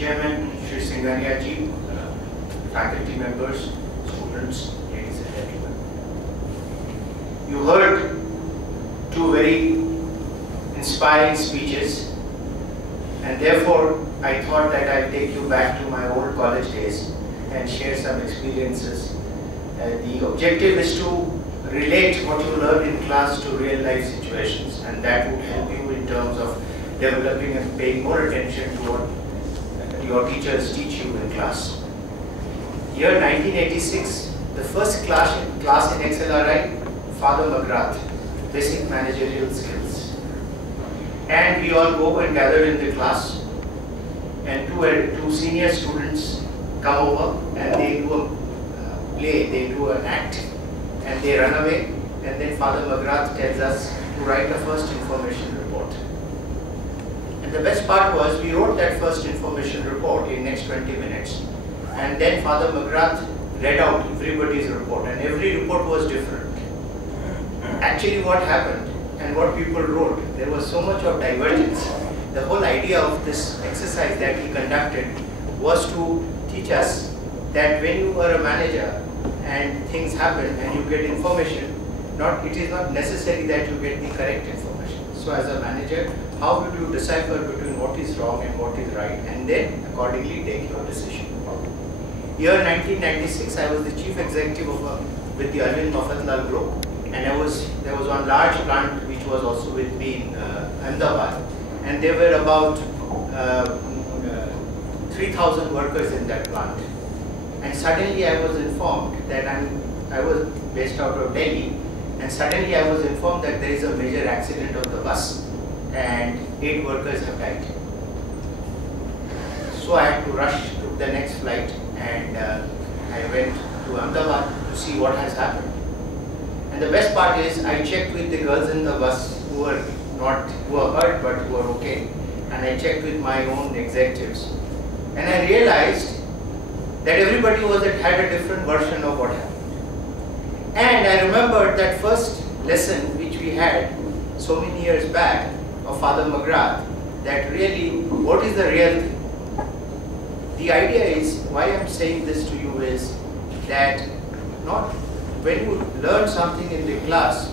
Chairman Shri Singhania ji, faculty members, students, ladies and gentlemen. You heard two very inspiring speeches, and therefore I thought that I'll take you back to my old college days and share some experiences. The objective is to relate what you learn in class to real life situations, and that would help you in terms of developing and paying more attention to what your teachers teach you in class. Year 1986, the first class in XLRI, Father McGrath, basic managerial skills. And we all go and gather in the class, and two senior students come over and they do a play, they do an act, and they run away, and then Father McGrath tells us to write a first information report. And the best part was we wrote that first information report in next 20 minutes, and then Father McGrath read out everybody's report, and every report was different. Actually what happened and what people wrote, there was so much of divergence. The whole idea of this exercise that he conducted was to teach us that when you are a manager and things happen and you get information, it is not necessary that you get the correct information. So as a manager, how would you decipher between what is wrong and what is right, and then accordingly take your decision. Year 1996, I was the chief executive with the Adhwan group, and there was one large plant which was also with me in Ahmedabad, and there were about 3,000 workers in that plant. And suddenly I was informed that I was based out of Delhi, and suddenly I was informed that there is a major accident on the bus and 8 workers have died. So I had to rush to the next flight, and I went to Ahmedabad to see what has happened. And the best part is I checked with the girls in the bus who were hurt but who were okay, and I checked with my own executives, and I realized that everybody had a different version of what happened. And I remembered that first lesson which we had so many years back of Father McGrath, that really what is the real thing. The idea is, why I am saying this to you is that when you learn something in the class,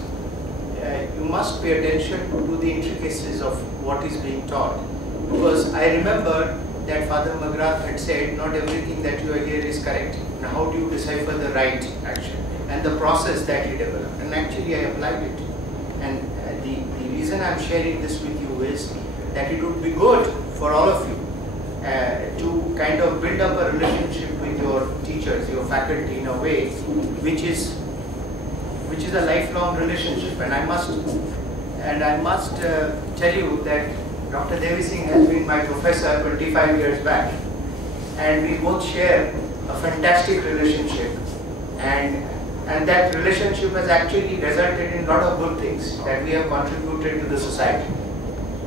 you must pay attention to the intricacies of what is being taught. Because I remember that Father McGrath had said, not everything that you hear is correct. Now how do you decipher the right action? And the process that he developed. And actually I applied it. And the reason I am sharing this with you is that it would be good for all of you to kind of build up a relationship with your teachers, your faculty, in a way which is a lifelong relationship. And I must tell you that Dr. Devi Singh has been my professor 25 years back, and we both share a fantastic relationship, and that relationship has actually resulted in a lot of good things that we have contributed to the society.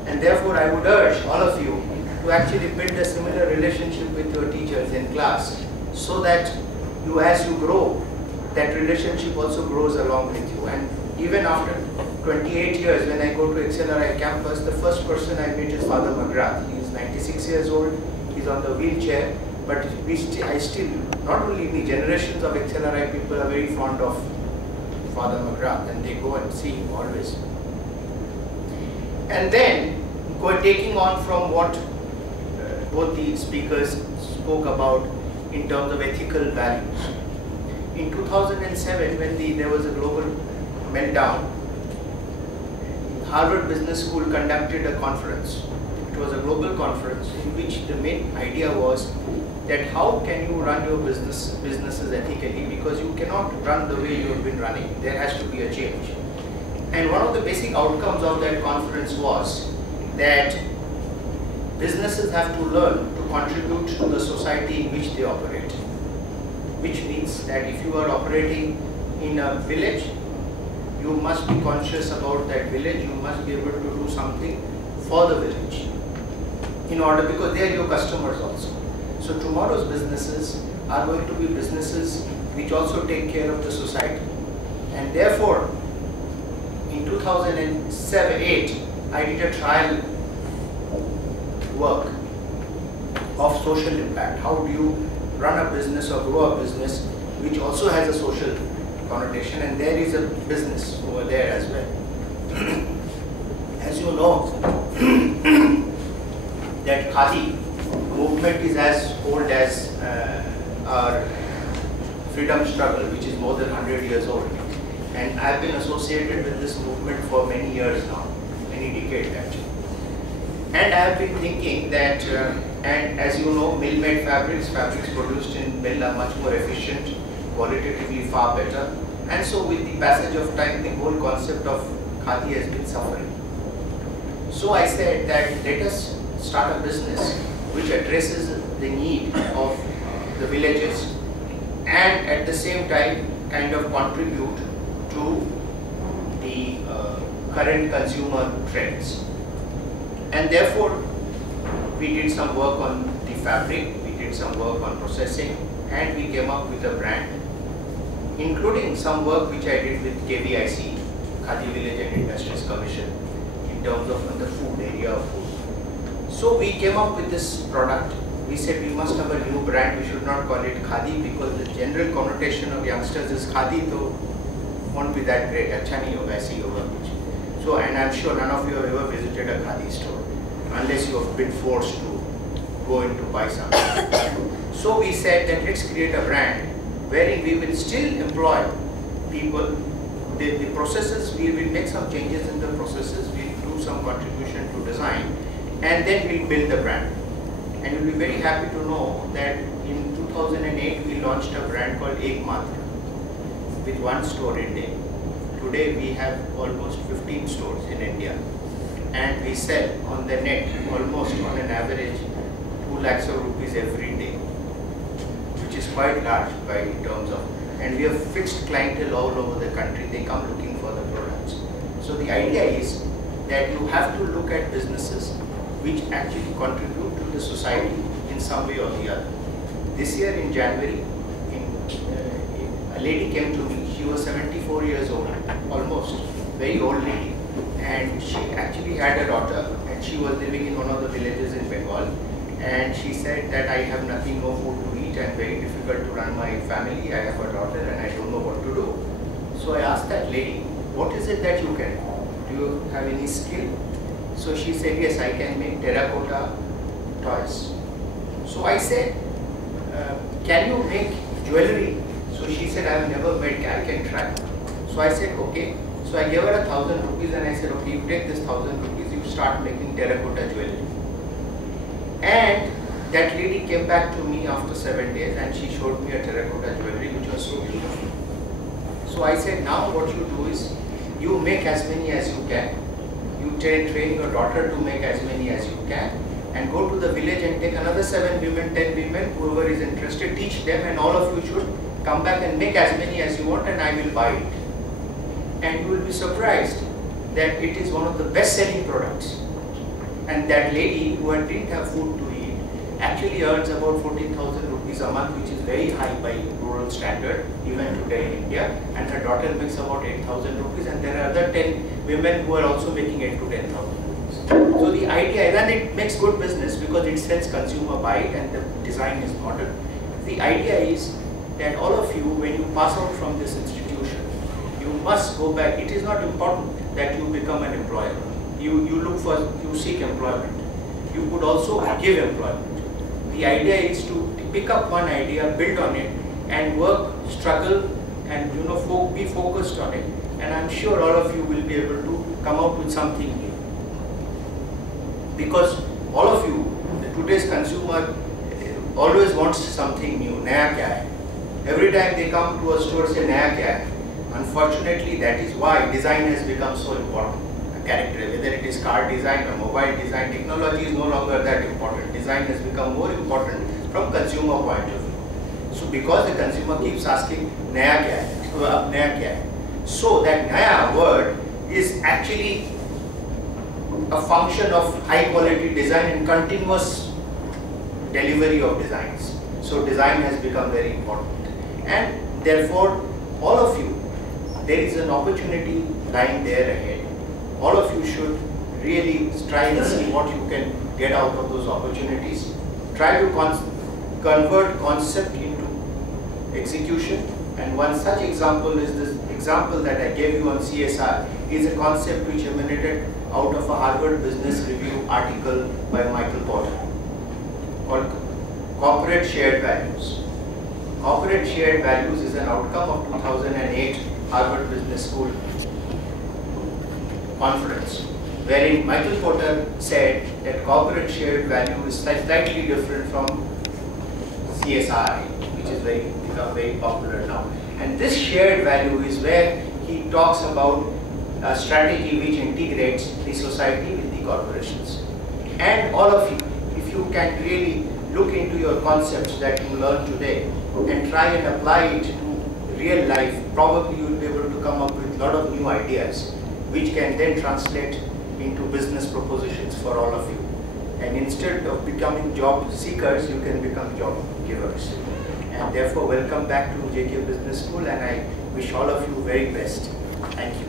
And therefore I would urge all of you to actually build a similar relationship with your teachers in class, so that as you grow, that relationship also grows along with you. And even after 28 years, when I go to XLRI campus, the first person I meet is Father McGrath. He is 96 years old, he is on the wheelchair, but I still, not only the generations of XLRI people are very fond of Father McGrath, and they go and see him always. And then, taking on from what both the speakers spoke about in terms of ethical values. In 2007, when there was a global meltdown, Harvard Business School conducted a conference. It was a global conference in which the main idea was that how can you run your businesses ethically, because you cannot run the way you have been running. There has to be a change. And one of the basic outcomes of that conference was that businesses have to learn to contribute to the society in which they operate. Which means that if you are operating in a village, you must be conscious about that village. You must be able to do something for the village, because they are your customers also. So tomorrow's businesses are going to be businesses which also take care of the society. And therefore, in 2007-8, I did a trial work of of social impact. How do you run a business or grow a business which also has a social connotation, and there is a business over there as well. As you know, that Khadi movement is as old as our freedom struggle, which is more than 100 years old. And I've been associated with this movement for many years now, many decades actually. And I've been thinking that, and as you know, mill-made fabrics produced in mill are much more efficient, qualitatively far better. And so with the passage of time, the whole concept of Khadi has been suffering. So I said that let us start a business which addresses the need of the villages and at the same time kind of contribute to the current consumer trends. And therefore, we did some work on the fabric, we did some work on processing, and we came up with a brand, including some work which I did with KVIC, Khadi Village and Industries Commission, in terms of the food area of food. So we came up with this product. We said we must have a new brand, we should not call it Khadi because the general connotation of youngsters is Khadi, so won't be that great. Acha nahi hoga, aise hi hoga. So, and I'm sure none of you have ever visited a Khadi store, unless you have been forced to go in to buy something. So we said that let's create a brand wherein we will still employ people. The processes, we will make some changes in the processes, we'll do some contribution to design, and then we'll build the brand. And you'll be very happy to know that in 2008 we launched a brand called Ek Matra with one store in India. Today we have almost 15 stores in India, and we sell on the net almost on an average 2 lakhs of rupees every day, which is quite large by terms of, and we have fixed clientele all over the country. They come looking for the products. So the idea is that you have to look at businesses which actually contribute to the society in some way or the other. This year in January, a lady came to me. She was 74 years old, almost, very old lady, and she actually had a daughter, and she was living in one of the villages in Bengal, and she said that I have nothing, no food to eat, and very difficult to run my family. I have a daughter and I don't know what to do. So I asked that lady, what is it that you can do? Do you have any skill? So she said, yes, I can make terracotta toys. So I said, can you make jewelry? So she said, I have never made, I can try. So I said, okay. So I gave her 1,000 rupees and I said, okay, you take this 1,000 rupees, you start making terracotta jewelry. And that lady came back to me after 7 days and she showed me a terracotta jewelry which was so beautiful. So I said, now what you do is, you make as many as you can. You train your daughter to make as many as you can, and go to the village and take another 7 women, 10 women, whoever is interested, teach them, and all of you should come back and make as many as you want and I will buy it. And you will be surprised that it is one of the best selling products. And that lady who didn't have food to eat actually earns about 14,000 rupees a month, which is very high by rural standard even today in India, and her daughter makes about 8,000 rupees, and there are other 10 women who are also making 8 to 10,000 rupees. So the idea, and it makes good business because it sells, consumer buy it, and the design is modern. The idea is that all of you, when you pass out from this institution, you must go back. It is not important that you become an employer. You seek employment. You could also give employment. The idea is to pick up one idea, build on it, and work, struggle, and be focused on it. And I'm sure all of you will be able to come out with something new. Because all of you, today's consumer always wants something new. Naya kya hai? Every time they come to a store, say Naya kya hai? Unfortunately, that is why design has become so important. Character, whether it is car design or mobile design, technology is no longer that important. Design has become more important from consumer point of view. So because the consumer keeps asking, Naya kya hai? Naya kya hai? So that Naya word is actually a function of high quality design and continuous delivery of designs. So design has become very important. And therefore, all of you, there is an opportunity lying there ahead. All of you should really try and see what you can get out of those opportunities. try to convert concept into execution. And one such example is this example that I gave you on CSR, is a concept which emanated out of a Harvard Business Review article by Michael Porter called Corporate Shared Values. Corporate Shared Values is an outcome of 2008 Harvard Business School conference, wherein Michael Porter said that corporate shared value is slightly different from CSR, which is become very popular now. And this shared value is where he talks about a strategy which integrates the society with the corporations. And all of you, if you can really look into your concepts that you learn today and try and apply it to real life, probably you will be able to come up with a lot of new ideas which can then translate into business propositions for all of you. And instead of becoming job seekers, you can become job givers. And therefore, welcome back to JK Business School, and I wish all of you very best. Thank you.